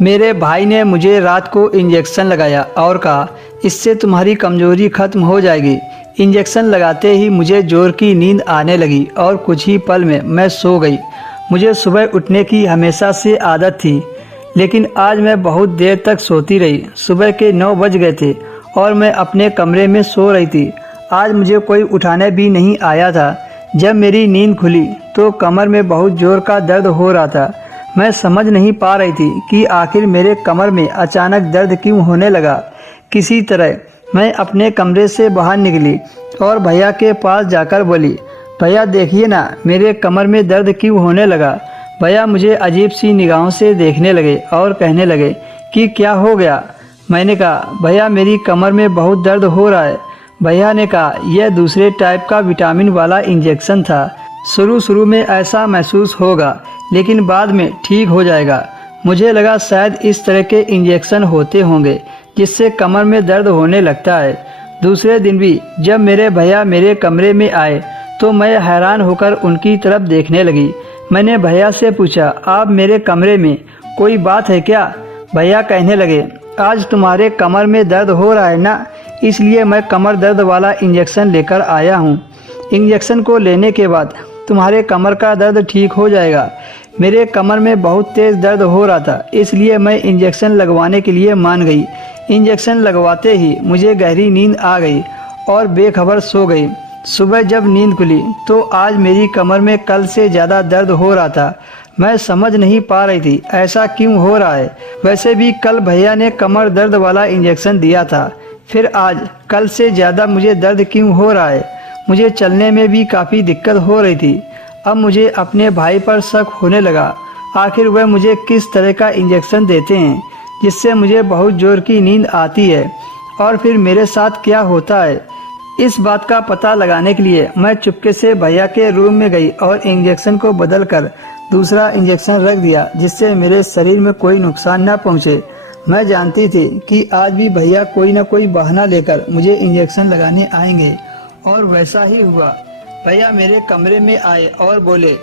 मेरे भाई ने मुझे रात को इंजेक्शन लगाया और कहा इससे तुम्हारी कमज़ोरी ख़त्म हो जाएगी। इंजेक्शन लगाते ही मुझे ज़ोर की नींद आने लगी और कुछ ही पल में मैं सो गई। मुझे सुबह उठने की हमेशा से आदत थी, लेकिन आज मैं बहुत देर तक सोती रही। सुबह के 9 बज गए थे और मैं अपने कमरे में सो रही थी। आज मुझे कोई उठाने भी नहीं आया था। जब मेरी नींद खुली तो कमर में बहुत ज़ोर का दर्द हो रहा था। मैं समझ नहीं पा रही थी कि आखिर मेरे कमर में अचानक दर्द क्यों होने लगा। किसी तरह मैं अपने कमरे से बाहर निकली और भैया के पास जाकर बोली, भैया देखिए ना, मेरे कमर में दर्द क्यों होने लगा। भैया मुझे अजीब सी निगाहों से देखने लगे और कहने लगे कि क्या हो गया। मैंने कहा, भैया मेरी कमर में बहुत दर्द हो रहा है। भैया ने कहा, यह दूसरे टाइप का विटामिन वाला इंजेक्शन था। शुरू में ऐसा महसूस होगा, लेकिन बाद में ठीक हो जाएगा। मुझे लगा शायद इस तरह के इंजेक्शन होते होंगे जिससे कमर में दर्द होने लगता है। दूसरे दिन भी जब मेरे भैया मेरे कमरे में आए तो मैं हैरान होकर उनकी तरफ देखने लगी। मैंने भैया से पूछा, आप मेरे कमरे में कोई बात है क्या? भैया कहने लगे, आज तुम्हारे कमर में दर्द हो रहा है ना, इसलिए मैं कमर दर्द वाला इंजेक्शन लेकर आया हूँ। इंजेक्शन को लेने के बाद तुम्हारे कमर का दर्द ठीक हो जाएगा। मेरे कमर में बहुत तेज़ दर्द हो रहा था, इसलिए मैं इंजेक्शन लगवाने के लिए मान गई। इंजेक्शन लगवाते ही मुझे गहरी नींद आ गई और बेखबर सो गई। सुबह जब नींद खुली तो आज मेरी कमर में कल से ज़्यादा दर्द हो रहा था। मैं समझ नहीं पा रही थी ऐसा क्यों हो रहा है। वैसे भी कल भैया ने कमर दर्द वाला इंजेक्शन दिया था, फिर आज कल से ज़्यादा मुझे दर्द क्यों हो रहा है। मुझे चलने में भी काफ़ी दिक्कत हो रही थी। अब मुझे अपने भाई पर शक होने लगा। आखिर वह मुझे किस तरह का इंजेक्शन देते हैं जिससे मुझे बहुत ज़ोर की नींद आती है, और फिर मेरे साथ क्या होता है। इस बात का पता लगाने के लिए मैं चुपके से भैया के रूम में गई और इंजेक्शन को बदल कर दूसरा इंजेक्शन रख दिया जिससे मेरे शरीर में कोई नुकसान न पहुँचे। मैं जानती थी कि आज भी भैया कोई न कोई बहाना लेकर मुझे इंजेक्शन लगाने आएंगे, और वैसा ही हुआ। भैया मेरे कमरे में आए और बोले,